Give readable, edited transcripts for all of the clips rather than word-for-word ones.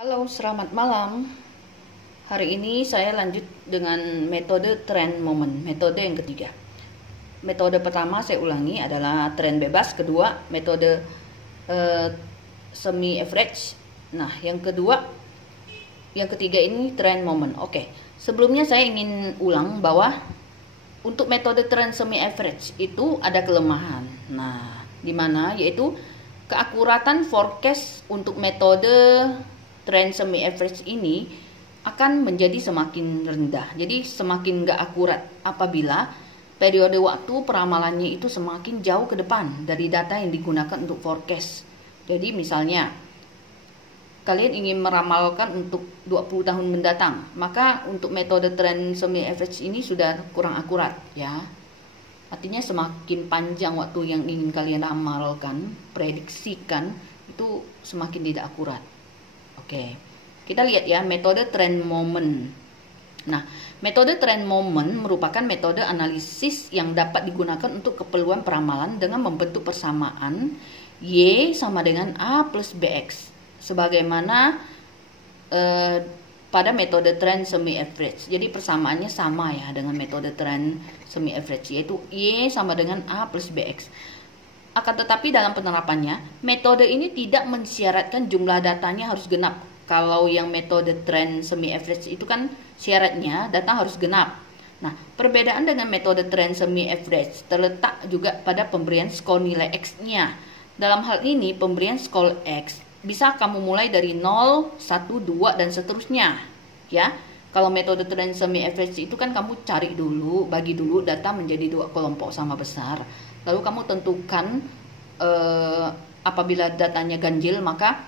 Halo, selamat malam. Hari ini saya lanjut dengan metode trend moment, metode yang ketiga. Metode pertama saya ulangi adalah trend bebas, kedua metode semi average. Nah, yang ketiga ini trend moment. Oke. Sebelumnya saya ingin ulang bahwa untuk metode trend semi average itu ada kelemahan. Nah, di mana yaitu keakuratan forecast untuk metode trend semi average ini akan menjadi semakin rendah. Jadi semakin gak akurat apabila periode waktu peramalannya itu semakin jauh ke depan dari data yang digunakan untuk forecast. Jadi misalnya kalian ingin meramalkan untuk 20 tahun mendatang, maka untuk metode trend semi average ini sudah kurang akurat ya. Artinya semakin panjang waktu yang ingin kalian amalkan, prediksikan, itu semakin tidak akurat. Oke, kita lihat ya metode trend moment. Nah, metode trend moment merupakan metode analisis yang dapat digunakan untuk keperluan peramalan dengan membentuk persamaan Y sama dengan A plus BX. Sebagaimana pada metode trend semi average. Jadi persamaannya sama ya dengan metode trend semi average, yaitu Y sama dengan A plus BX. Akan tetapi dalam penerapannya, metode ini tidak mensyaratkan jumlah datanya harus genap. Kalau yang metode trend semi average itu kan syaratnya data harus genap. Nah, perbedaan dengan metode trend semi average terletak juga pada pemberian skor nilai X-nya. Dalam hal ini, pemberian skor X bisa kamu mulai dari 0, 1, 2, dan seterusnya. Ya, kalau metode trend semi average itu kan kamu cari dulu, bagi dulu data menjadi dua kelompok sama besar. Lalu kamu tentukan apabila datanya ganjil, maka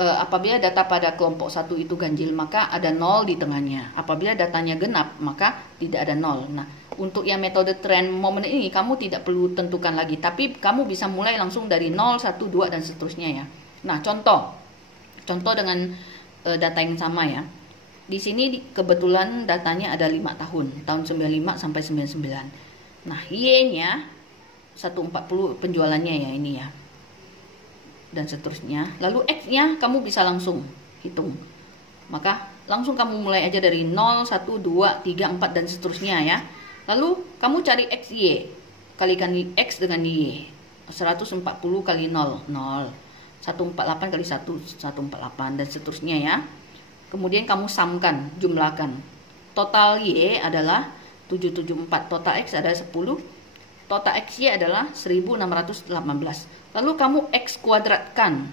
apabila data pada kelompok 1 itu ganjil, maka ada 0 di tengahnya. Apabila datanya genap, maka tidak ada 0. Nah, untuk yang metode trend moment ini kamu tidak perlu tentukan lagi, tapi kamu bisa mulai langsung dari 0, 1, 2, dan seterusnya ya. Nah, contoh dengan data yang sama ya. Di sini kebetulan datanya ada 5 tahun 95 sampai 99. Nah, Y-nya 140 penjualannya ya ini ya, dan seterusnya. Lalu X-nya kamu bisa langsung hitung, maka langsung kamu mulai aja dari 0, 1, 2, 3, 4, dan seterusnya ya. Lalu kamu cari XY, kalikan X dengan Y. 140 kali 0, 0. 148 kali 1, 148, dan seterusnya ya. Kemudian kamu samkan, jumlahkan. Total Y adalah 774, total X adalah 10, total XY adalah 1618. Lalu kamu X kuadratkan.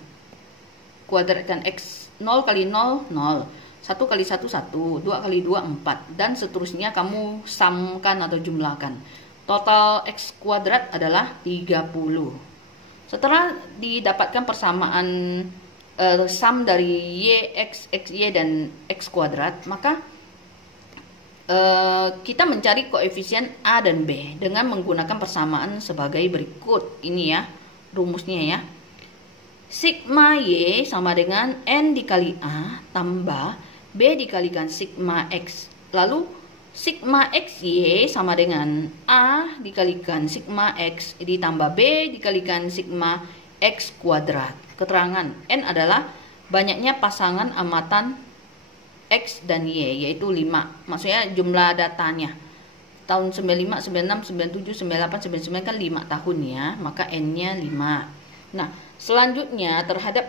Kuadratkan X, 0 kali 0, 0. 1 kali 1, 1. 2 kali 2, 4. Dan seterusnya kamu samkan atau jumlahkan. Total X kuadrat adalah 30. Setelah didapatkan persamaan sum dari Y, X, XY, dan X kuadrat, maka kita mencari koefisien A dan B dengan menggunakan persamaan sebagai berikut. Ini ya rumusnya ya. Sigma Y sama dengan N dikali A tambah B dikalikan sigma X. Lalu sigma XY sama dengan A dikalikan sigma X ditambah B dikalikan sigma X kuadrat. Keterangan N adalah banyaknya pasangan amatan X dan Y, yaitu 5. Maksudnya jumlah datanya. Tahun 95, 96, 97, 98, 99 kan 5 tahun ya, maka N-nya 5. Nah, selanjutnya terhadap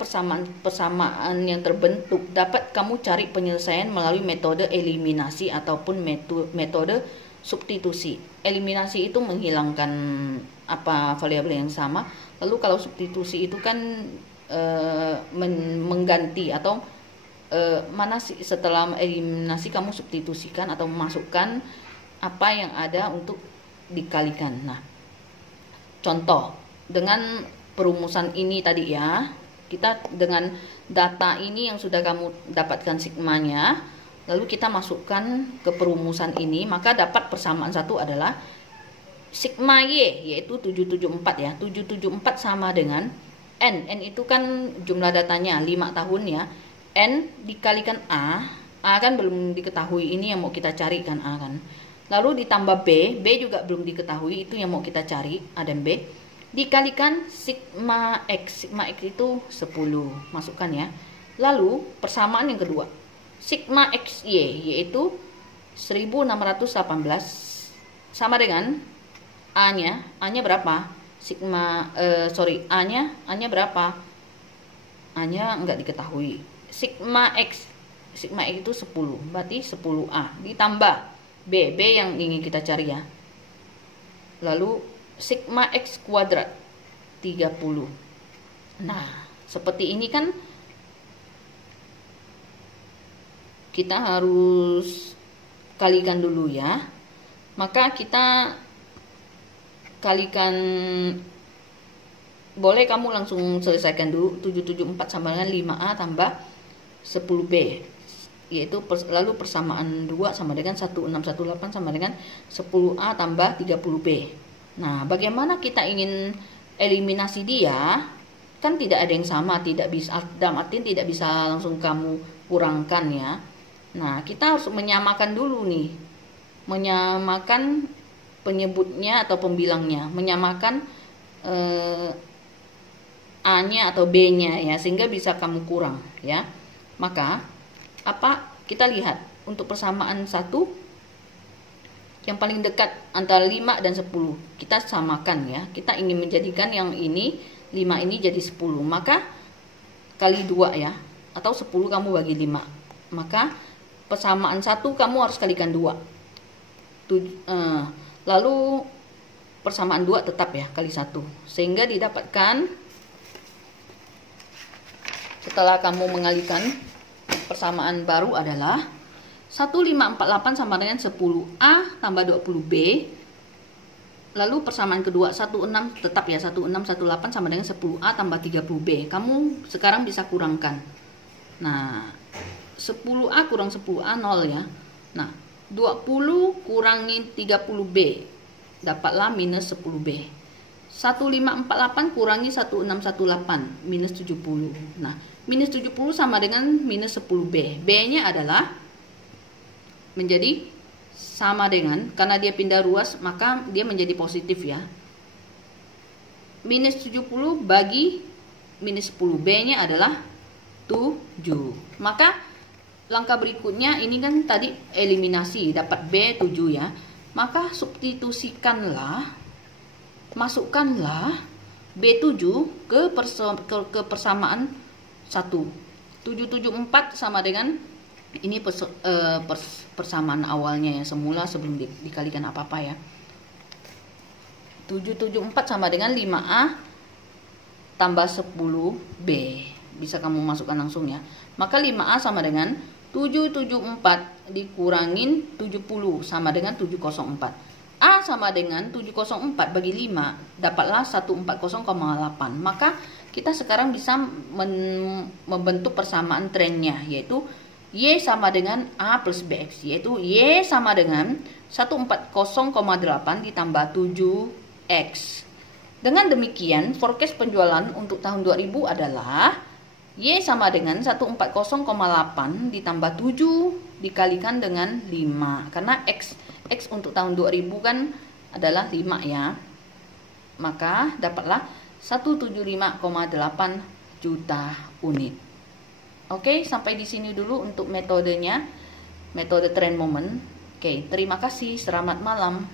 persamaan yang terbentuk dapat kamu cari penyelesaian melalui metode eliminasi ataupun metode substitusi. Eliminasi itu menghilangkan variabel yang sama. Lalu kalau substitusi itu kan mengganti atau mana sih setelah eliminasi kamu substitusikan atau memasukkan apa yang ada untuk dikalikan. Nah, contoh dengan perumusan ini tadi ya, kita dengan data ini yang sudah kamu dapatkan sigmanya, lalu kita masukkan ke perumusan ini, maka dapat persamaan satu adalah sigma Y, yaitu 774 ya. 774 sama dengan N itu kan jumlah datanya 5 tahun ya. N dikalikan A kan belum diketahui, ini yang mau kita cari kan A kan. Lalu ditambah B juga belum diketahui, itu yang mau kita cari, A dan B. Dikalikan sigma X itu 10, masukkan ya. Lalu persamaan yang kedua, sigma XY yaitu 1618 sama dengan A-nya berapa? A-nya berapa? A-nya enggak diketahui. Sigma X itu 10, berarti 10A ditambah B yang ingin kita cari ya. Lalu sigma X kuadrat 30. Nah, seperti ini kan kita harus kalikan dulu ya. Maka kita kalikan, boleh kamu langsung selesaikan dulu. 774 sama dengan 5A tambah 10B, yaitu lalu persamaan 2 sama dengan 1618 sama dengan 10A tambah 30B. Nah, bagaimana kita ingin eliminasi dia? Kan tidak ada yang sama, tidak bisa, dalam artian tidak bisa langsung kamu kurangkan ya. Nah, kita harus menyamakan dulu nih, menyamakan penyebutnya atau pembilangnya, menyamakan A-nya atau B-nya ya, sehingga bisa kamu kurang ya. Maka apa, kita lihat untuk persamaan 1 yang paling dekat antara 5 dan 10 kita samakan ya. Kita ingin menjadikan yang ini 5 ini jadi 10, maka kali 2 ya, atau 10 kamu bagi 5. Maka persamaan 1 kamu harus kalikan 2. Lalu persamaan 2 tetap ya kali 1, sehingga didapatkan setelah kamu mengalikan persamaan baru adalah 1548 sama dengan 10A tambah 20B. Lalu persamaan kedua 16 tetap ya, 1618 sama dengan 10A tambah 30B. Kamu sekarang bisa kurangkan. Nah, 10A kurang 10A 0 ya. Nah, 20 kurangi 30B dapatlah minus 10B. 1548 kurangi 1618 minus 70. Nah, minus 70 sama dengan minus 10B. B-nya adalah menjadi sama dengan, karena dia pindah ruas maka dia menjadi positif ya. Minus 70 bagi minus 10, B-nya adalah 7. Maka langkah berikutnya ini kan tadi eliminasi, dapat B 7 ya. Maka substitusikanlah, masukkanlah B7 ke persamaan 1. 774 sama dengan ini persamaan awalnya ya, semula sebelum dikalikan apa-apa ya. 774 sama dengan 5A tambah 10B. Bisa kamu masukkan langsung ya. Maka 5A sama dengan 774 dikurangin 70 sama dengan 704. A sama dengan 704 bagi 5 dapatlah 140,8. Maka kita sekarang bisa membentuk persamaan trennya, yaitu Y sama dengan A plus BX, yaitu Y sama dengan 140,8 ditambah 7X. Dengan demikian, forecast penjualan untuk tahun 2000 adalah Y sama dengan 140,8 ditambah 7 dikalikan dengan 5. Karena X untuk tahun 2000 kan adalah 5 ya. Maka dapatlah 175,8 juta unit. Oke, sampai di sini dulu untuk metodenya, metode trend moment. Oke, terima kasih. Selamat malam.